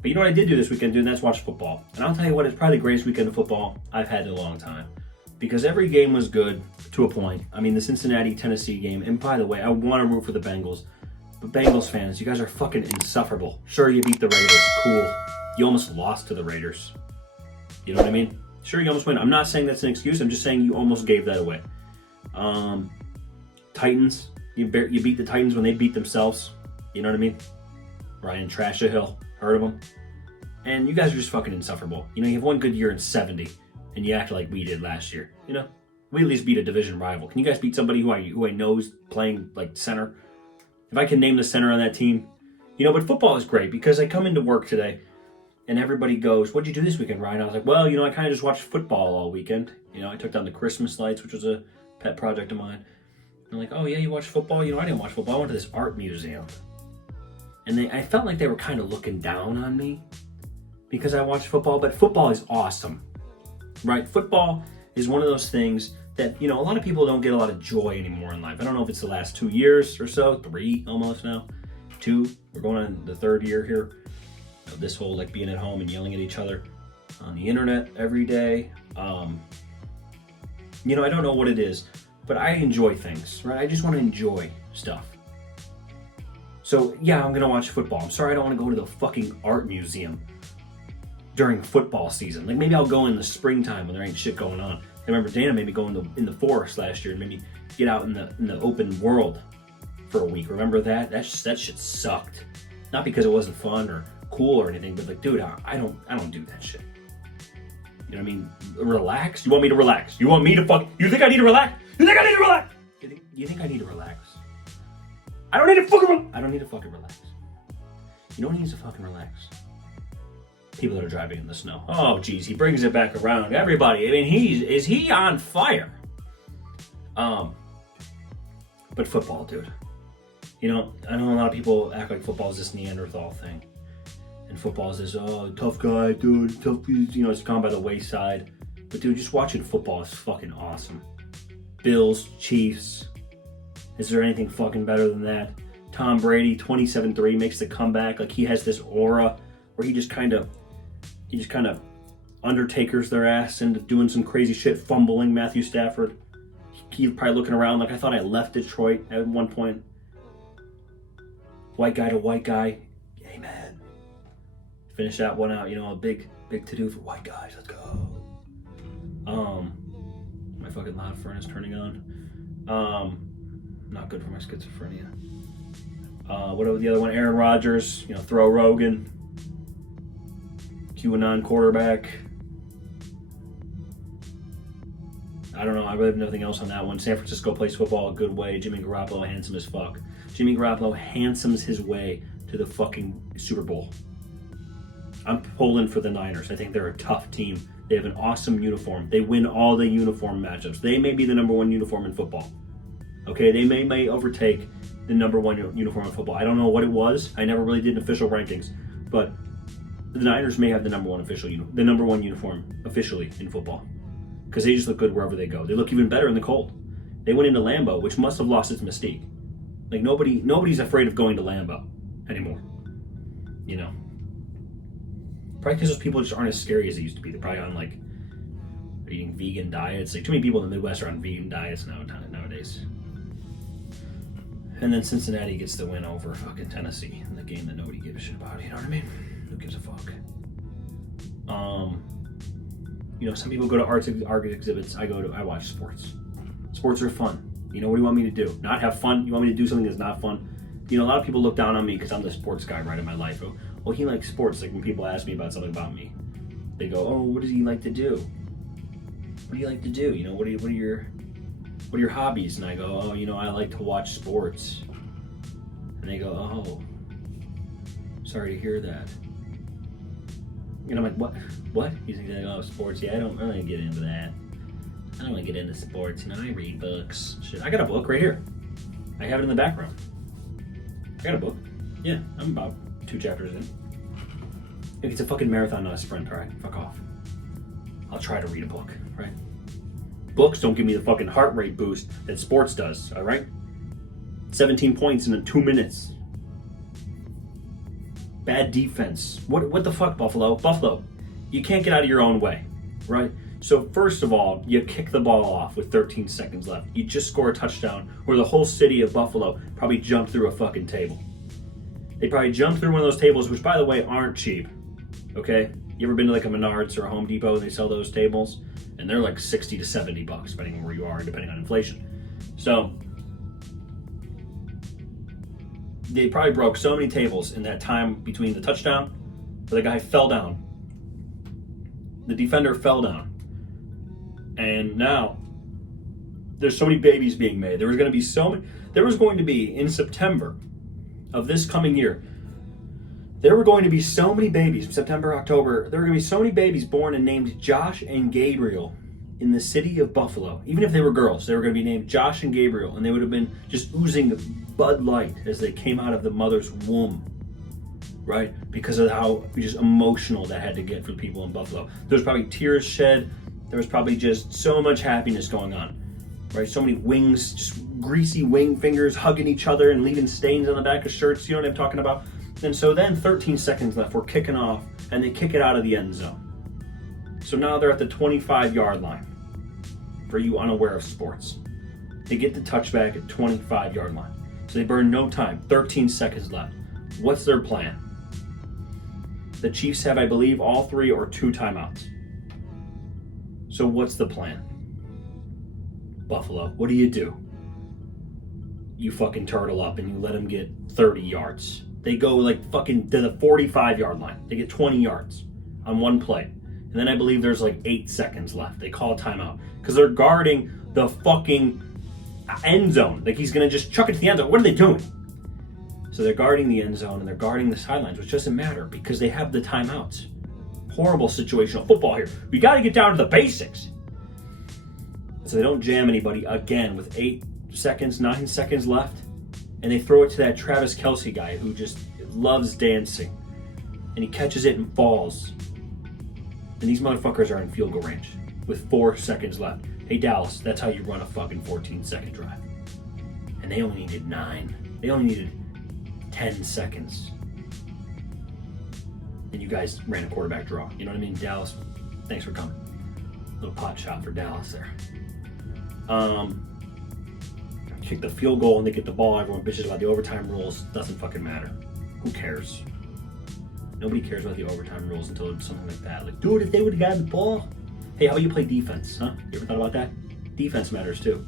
But you know what I did do this weekend, dude? And that's watch football. And I'll tell you what, it's probably the greatest weekend of football I've had in a long time. Because every game was good to a point. I mean, the Cincinnati-Tennessee game, and by the way, I want to root for the Bengals. But Bengals fans, you guys are fucking insufferable. Sure, you beat the Raiders. Cool. You almost lost to the Raiders. You know what I mean? Sure, you almost win. I'm not saying that's an excuse. I'm just saying you almost gave that away. Titans, you beat the Titans when they beat themselves. You know what I mean? Ryan Trashahill, heard of him? And you guys are just fucking insufferable. You know, you have one good year in 70, and you act like we did last year. You know, we at least beat a division rival. Can you guys beat somebody who I know is playing like center? If I can name the center on that team, you know. But football is great because I come into work today, and everybody goes, "What'd you do this weekend, Ryan?" I was like, "Well, you know, I kind of just watched football all weekend. You know, I took down the Christmas lights, which was a pet project of mine." And I'm like, "Oh yeah, you watch football?" You know, I didn't watch football. I went to this art museum. And I felt like they were kind of looking down on me because I watched football, but football is awesome, right? Football is one of those things that, you know, a lot of people don't get a lot of joy anymore in life. I don't know if it's the last 2 years or so, 3 almost now, 2. We're going on the 3rd year here. You know, this whole like being at home and yelling at each other on the internet every day. You know, I don't know what it is, but I enjoy things, right? I just want to enjoy stuff. So, yeah, I'm going to watch football. I'm sorry I don't want to go to the fucking art museum during football season. Like, maybe I'll go in the springtime when there ain't shit going on. I remember Dana made me go in the forest last year and made me get out in the open world for a week. Remember that? That shit sucked. Not because it wasn't fun or cool or anything, but like, dude, I don't do that shit. You know what I mean? Relax? You want me to relax? You want me to You think I need to relax? You think I need to relax? You think I need to relax? I don't need to fucking relax. You know what needs to fucking relax? People that are driving in the snow. Oh, geez, he brings it back around. Everybody, I mean, is he on fire? But football, dude. You know, I know a lot of people act like football is this Neanderthal thing. And football is this, oh, tough guy, dude, tough, you know, it's gone by the wayside. But dude, just watching football is fucking awesome. Bills, Chiefs. Is there anything fucking better than that? Tom Brady, 27-3, makes the comeback. Like, he has this aura where he just kind of Undertakers their ass into doing some crazy shit, fumbling Matthew Stafford. He's probably looking around like, I thought I left Detroit at one point. White guy to white guy. Amen. Finish that one out, you know, a big to-do for white guys. Let's go. My fucking loud furnace turning on. Not good for my schizophrenia. What about the other one? Aaron Rodgers, you know, throw Rogan. QAnon quarterback. I don't know. I really have nothing else on that one. San Francisco plays football a good way. Jimmy Garoppolo, handsome as fuck. Jimmy Garoppolo handsomes his way to the fucking Super Bowl. I'm pulling for the Niners. I think they're a tough team. They have an awesome uniform. They win all the uniform matchups. They may be the number one uniform in football. Okay, they may overtake the number one uniform in football. I don't know what it was. I never really did official rankings, but the Niners may have the number one uniform officially in football because they just look good wherever they go. They look even better in the cold. They went into Lambeau, which must have lost its mystique. Like nobody's afraid of going to Lambeau anymore. You know, probably because those people just aren't as scary as they used to be. They're probably on like eating vegan diets. Like too many people in the Midwest are on vegan diets nowadays. And then Cincinnati gets the win over fucking Tennessee in the game that nobody gives a shit about. You know what I mean? Who gives a fuck? You know, some people go to art exhibits. I watch sports. Sports are fun. You know, what do you want me to do? Not have fun? You want me to do something that's not fun? You know, a lot of people look down on me because I'm the sports guy right in my life. Well, he likes sports. Like when people ask me about something about me, they go, "Oh, what does he like to do? What do you like to do? You know, what are your hobbies?" And I go, "Oh, you know, I like to watch sports." And they go, "Oh, sorry to hear that." And I'm like, what? He's like, "Oh, sports. Yeah, I don't really get into that. I don't really get into sports. You know, I read books. Shit, I got a book right here. I have it in the background. I got a book. Yeah, I'm about 2 chapters in. It's a fucking marathon, not a sprint. All right, fuck off. I'll try to read a book, right? Books don't give me the fucking heart rate boost that sports does, all right? 17 points in 2 minutes. bad defense. What the fuck, Buffalo? Buffalo, you can't get out of your own way, right? So first of all, you kick the ball off with 13 seconds left. You just score a touchdown where the whole city of Buffalo probably jumped through a fucking table. They probably jumped through one of those tables, which, by the way, aren't cheap, okay? You ever been to like a Menards or a Home Depot and they sell those tables? And they're like 60 to 70 bucks, depending on where you are, depending on inflation. So they probably broke so many tables in that time between the touchdown where the guy fell down. The defender fell down. And now there's so many babies being made. There was going to be in September of this coming year, there were going to be so many babies, September, October, there were going to be so many babies born and named Josh and Gabriel in the city of Buffalo. Even if they were girls, they were going to be named Josh and Gabriel, and they would have been just oozing Bud Light as they came out of the mother's womb, right? Because of how just emotional that had to get for the people in Buffalo. There was probably tears shed. There was probably just so much happiness going on, right? So many wings, just greasy wing fingers hugging each other and leaving stains on the back of shirts. You know what I'm talking about? And so then 13 seconds left, we're kicking off, and they kick it out of the end zone. So now they're at the 25-yard line, for you unaware of sports. They get the touchback at 25-yard line. So they burn no time, 13 seconds left. What's their plan? The Chiefs have, I believe, all 3 or 2 timeouts. So what's the plan? Buffalo, what do? You fucking turtle up and you let them get 30 yards. They go like fucking to the 45-yard line. They get 20 yards on one play. And then I believe there's like 8 seconds left. They call a timeout because they're guarding the fucking end zone. Like he's going to just chuck it to the end zone. What are they doing? So they're guarding the end zone and they're guarding the sidelines, which doesn't matter because they have the timeouts. Horrible situational football here. We got to get down to the basics. So they don't jam anybody again with 8 seconds, 9 seconds left. And they throw it to that Travis Kelce guy who just loves dancing. And he catches it and falls. And these motherfuckers are in field goal range with 4 seconds left. Hey, Dallas, that's how you run a fucking 14-second drive. And they only needed 9. They only needed 10 seconds. And you guys ran a quarterback draw. You know what I mean? Dallas, thanks for coming. Little pot shot for Dallas there. Kick the field goal and they get the ball. Everyone bitches about the overtime rules. Doesn't fucking matter. Who cares? Nobody cares about the overtime rules until it's something like that. Like, dude, if they would have gotten the ball. Hey, how about you play defense, huh? You ever thought about that? Defense matters too.